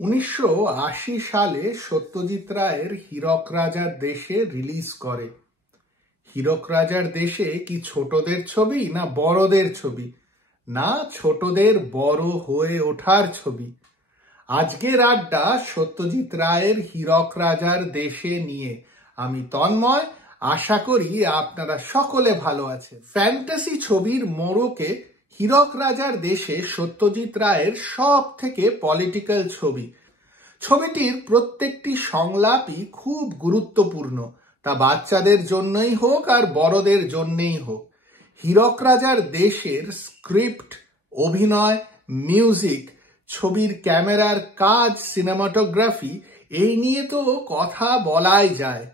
1980 সালে সত্যজিৎ রায়ের হীরক রাজার দেশে রিলিজ করে। হীরক রাজার দেশে কি ছোটদের ছবি না বড়দের ছবি? না, ছোটদের বড় হয়ে ওঠার ছবি। আজকের আড্ডা সত্যজিৎ রায়ের হীরক রাজার দেশে নিয়ে। আমি তন্ময়, আশা করি আপনারা সকলে ভালো আছেন। ফ্যান্টাসি ছবির মোড়কে হীরক রাজার দেশে সত্যজিৎ রায়ের সব থেকে পলিটিক্যাল ছবি। ছবিটির প্রত্যেকটি সংলাপই খুব গুরুত্বপূর্ণ, তা বাচ্চাদের জন্যই হোক আর বড়দের জন্যই হোক। হীরক রাজার দেশের স্ক্রিপ্ট, অভিনয়, মিউজিক, ছবির ক্যামেরার কাজ, সিনেমাটোগ্রাফি, এই নিয়ে তো কথা বলাই যায়।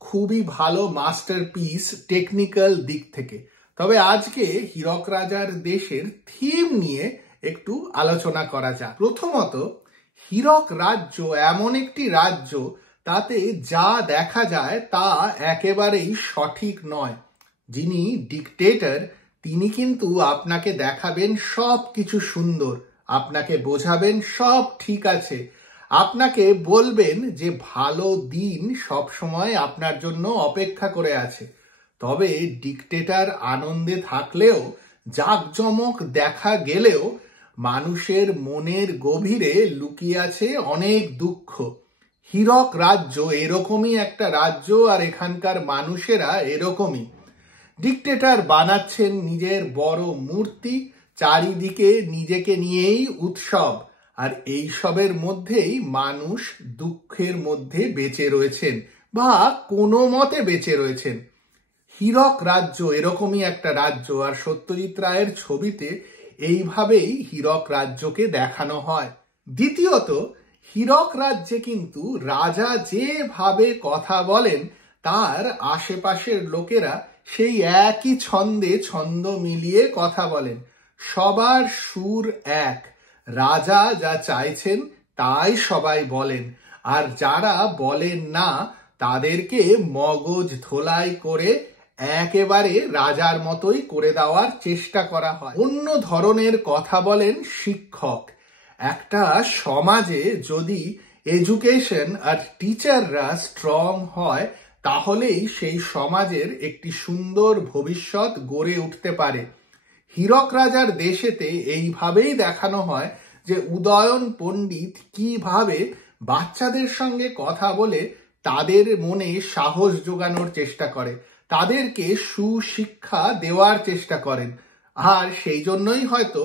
খুবই ভালো মাস্টারপিস টেকনিক্যাল দিক থেকে। তবে আজকে হীরক রাজার দেশের থিম নিয়ে একটু আলোচনা করা যাক। প্রথমত, হীরক রাজ্য এমন একটি রাজ্য তাতে যা দেখা যায় তা একেবারেই সঠিক নয়। যিনি ডিকটেটর তিনি কিন্তু আপনাকে দেখাবেন সব কিছু সুন্দর, আপনাকে বোঝাবেন সব ঠিক আছে, আপনাকে বলবেন যে ভালো দিন সব সময় আপনার জন্য অপেক্ষা করে আছে। তবে ডিকটেটর আনন্দে থাকলেও, জাঁকজমক দেখা গেলেও মানুষের মনের গভীরে লুকিয়ে আছে অনেক দুঃখ। হীরক রাজ্য এরকমই একটা রাজ্য, আর এখানকার মানুষেরা এরকমই। ডিকটেটর বানাচ্ছেন নিজের বড় মূর্তি, চারিদিকে নিজেকে নিয়েই উৎসব, আর এই সবের মধ্যেই মানুষ দুঃখের মধ্যে বেঁচে রয়েছেন বা কোনো মতে বেঁচে রয়েছেন। হীরক রাজ্য এরকমই একটা রাজ্য, আর সত্যজিৎ রায়ের ছবিতে এইভাবেই হীরক রাজ্যকে দেখানো হয়। দ্বিতীয়ত, হীরক রাজ্যে কিন্তু রাজা যেভাবে কথা বলেন তার আশেপাশের লোকেরা সেই একই ছন্দে ছন্দ মিলিয়ে কথা বলেন। সবার সুর এক, রাজা যা চাইছেন তাই সবাই বলেন, আর যারা বলেন না তাদেরকে মগজ ধোলাই করে একেবারে রাজার মতোই করে দেওয়ার চেষ্টা করা হয়। অন্য ধরনের কথা বলেন শিক্ষক। একটা সমাজে যদি এডুকেশন আর টিচাররা স্ট্রং হয় তাহলেই সেই সমাজের একটি সুন্দর ভবিষ্যৎ গড়ে উঠতে পারে। হীরক রাজার দেশেতে এইভাবেই দেখানো হয় যে উদয়ন পণ্ডিত কিভাবে বাচ্চাদের সঙ্গে কথা বলে তাদের মনে সাহস জোগানোর চেষ্টা করে, তাদেরকে সুশিক্ষা দেওয়ার চেষ্টা করেন। আর সেই জন্যই হয়তো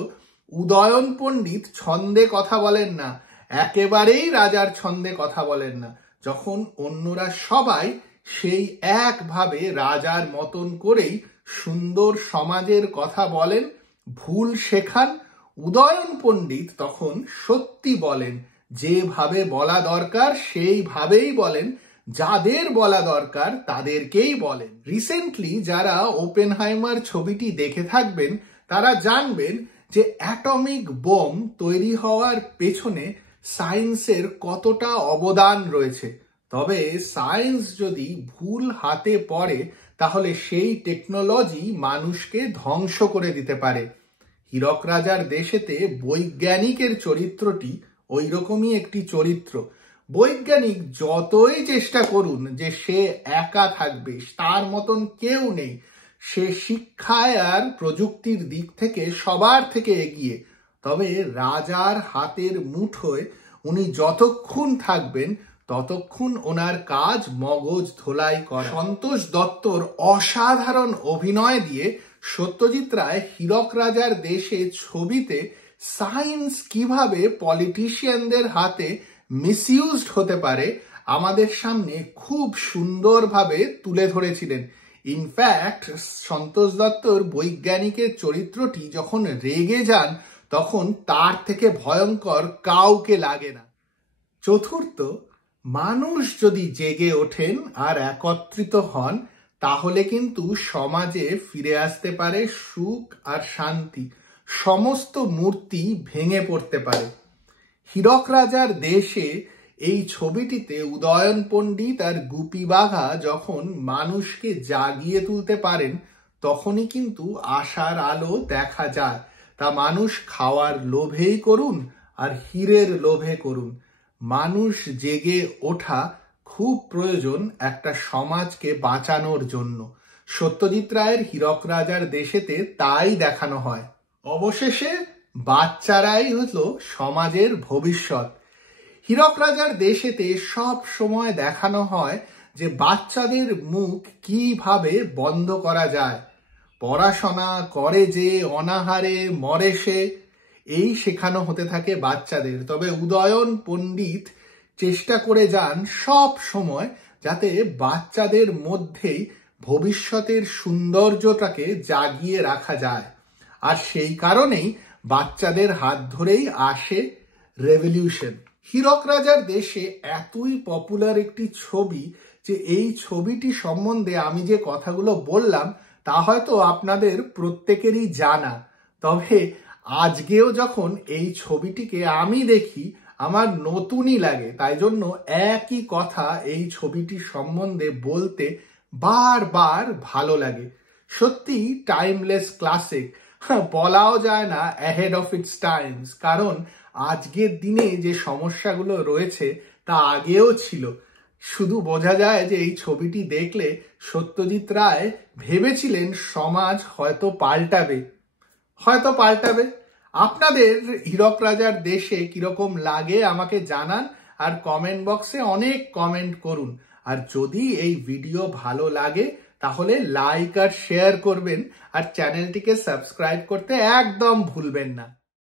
উদয়ন পণ্ডিত ছন্দে কথা বলেন না, একেবারেই রাজার ছন্দে কথা বলেন না। যখন অন্যরা সবাই সেই একভাবে রাজার মতন করেই সুন্দর সমাজের কথা বলেন, ভুল শেখান, উদয়ন পণ্ডিত তখন সত্যি বলেন, যেভাবে বলা দরকার সেইভাবেই বলেন, যাদের বলা দরকার তাদেরকেই বলেন। রিসেন্টলি যারা ওপেনহাইমার ছবিটি দেখে থাকবেন তারা জানবেন যে অ্যাটমিক বোম তৈরি হওয়ার পেছনে সায়েন্সের কতটা অবদান রয়েছে। তবে সায়েন্স যদি ভুল হাতে পড়ে তাহলে সেই টেকনোলজি মানুষকে ধ্বংস করে দিতে পারে। হীরক রাজার দেশেতে বৈজ্ঞানিকের চরিত্রটি ওই রকমই একটি চরিত্র। বৈজ্ঞানিক যতই চেষ্টা করুন যে সে একা থাকবে, তার মতন কেউ নেই, সে শিক্ষায় আর প্রযুক্তির দিক থেকে সবার থেকে এগিয়ে, তবে রাজার হাতের মুঠোয় উনি যতক্ষণ থাকবেন ততক্ষণ ওনার কাজ মগজ ধোলাই করা। সন্তোষ দত্তর অসাধারণ অভিনয় দিয়ে সত্যজিৎ রায় হীরক রাজার দেশে ছবিতে সায়েন্স কিভাবে পলিটিশিয়ানদের হাতে মিসইউজড হতে পারে আমাদের সামনে খুব সুন্দরভাবে তুলে ধরেছিলেন। ইনফ্যাক্ট সন্তোষ দত্তর বৈজ্ঞানিকের চরিত্রটি যখন রেগে যান তখন তার থেকে ভয়ঙ্কর কাউকে লাগে না। চতুর্থ, মানুষ যদি জেগে ওঠেন আর একত্রিত হন তাহলে কিন্তু সমাজে ফিরে আসতে পারে সুখ আর শান্তি, সমস্ত মূর্তি ভেঙে পড়তে পারে। হীরক রাজার দেশে এই ছবিটিতে উদয়ন পণ্ডিত আর গুপি বাঘা যখন মানুষকে জাগিয়ে তুলতে পারেন তখনই কিন্তু আশার আলো দেখা যায়। তা মানুষ খাওয়ার লোভেই করুন আর হীরের লোভে করুন। মানুষ জেগে ওঠা খুব প্রয়োজন একটা সমাজকে বাঁচানোর জন্য। সত্যজিৎ রায়ের হীরক রাজার দেশেতে তাই দেখানো হয়। অবশেষে বাচ্চারাই হলো সমাজের ভবিষ্যৎ। হীরক রাজার দেশেতে সব সময় দেখানো হয় যে বাচ্চাদের মুখ কিভাবে বন্ধ করা যায়। পড়াশোনা করে যে অনাহারে মরে সে, এই শেখানো হতে থাকে বাচ্চাদের। তবে উদয়ন পণ্ডিত চেষ্টা করে যান সব সময় যাতে বাচ্চাদের মধ্যেই ভবিষ্যতের সৌন্দর্যটাকে জাগিয়ে রাখা যায়। আর সেই কারণেই বাচ্চাদের হাত ধরেই আসে রেভলিউশন। হীরক রাজার দেশে এতই পপুলার একটি ছবি যে এই ছবিটি সম্বন্ধে আমি যে কথাগুলো বললাম তা হয়তো আপনাদের প্রত্যেকেরই জানা। তবে আজকেও যখন এই ছবিটিকে আমি দেখি আমার নতুনই লাগে। তাই জন্য একই কথা এই ছবিটি সম্বন্ধে বলতে বারবার ভালো লাগে। সত্যি টাইমলেস ক্লাসিক, বলাও যায় না অ্যাহেড অফ ইটস টাইমস। কারণ আজকের দিনে যে সমস্যাগুলো রয়েছে তা আগেও ছিল। শুধু বোঝা যায় যে এই ছবিটি দেখলে সত্যজিৎ রায় ভেবেছিলেন সমাজ হয়তো পাল্টাবে। আপনাদের হীরক রাজার দেশে কিরকম লাগে আমাকে জানান, আর কমেন্ট বক্সে অনেক কমেন্ট করুন। আর যদি এই ভিডিও ভালো লাগে তাহলে লাইক আর শেয়ার করবেন, আর চ্যানেলটিকে সাবস্ক্রাইব করতে একদম ভুলবেন না।